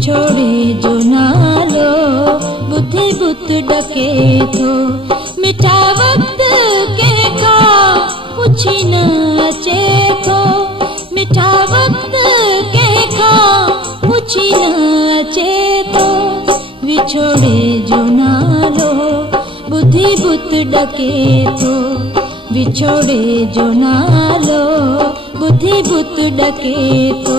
बिछोड़े जो नालो बुद्धि बुत डके थो मिठा वक्त के का पुछी न अचे थो मिठा वक्त के का पुछी न अचे थो बिछोड़े जो नालो बुद्धि बुत डके थो बिछोड़े जो नालो बुद्धि बुत डके थो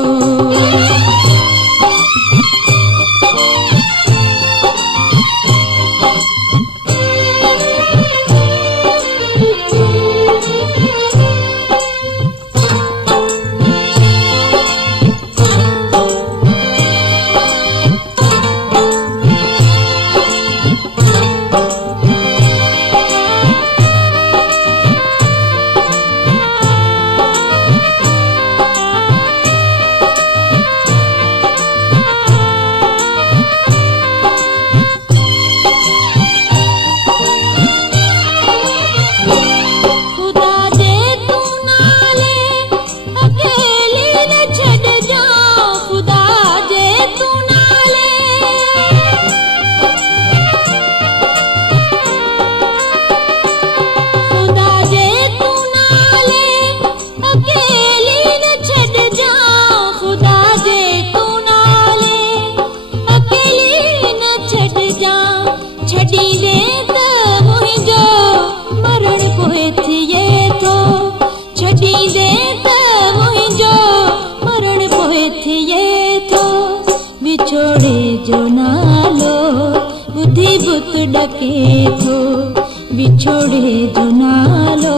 बिछोड़े जो नालो बुद्धि बुत डके थो बिछोड़े जो नालो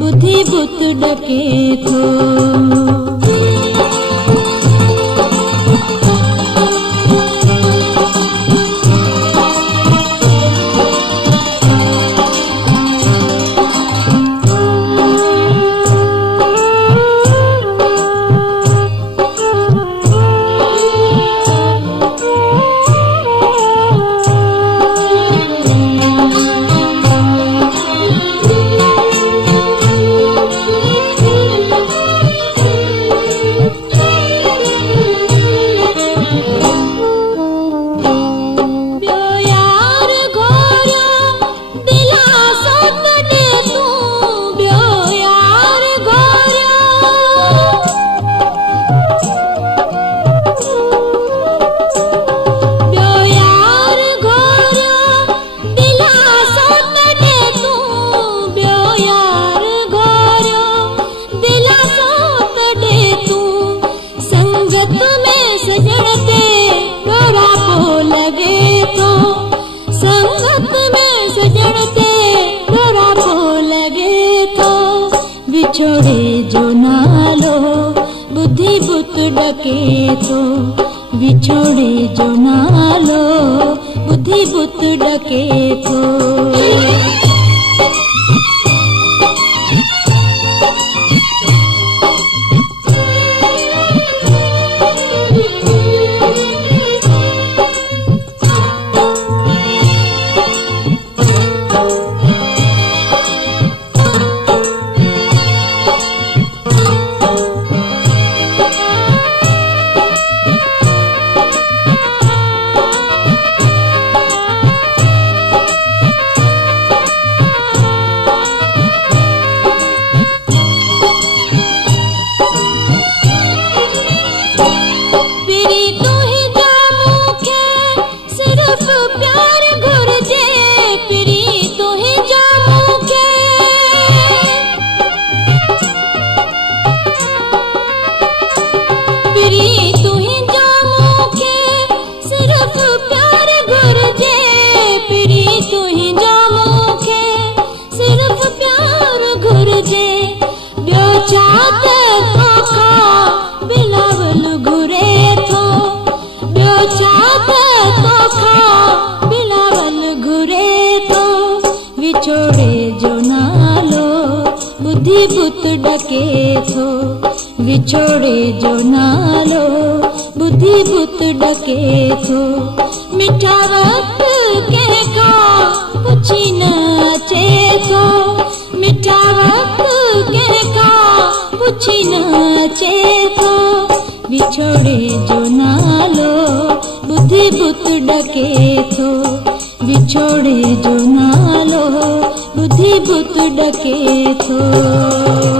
बुद्धि बुत डके थो बिछोड़े जो नालो बुद्धि बुत डके थो बिछोड़े जो नालो बुद्धि बुत डके थो बिछोड़े जो नालो बुद्धि बुत डके थो बिछोड़े जो नालो बुद्धि बुत डके थो मिठा वक्त के का पुछी न अचे थो मिठा वक्त के का पुछी न अचे थो बिछोड़े जो नालो डके थो विछोड़े जो नालो बुद्धि बुत डके थो।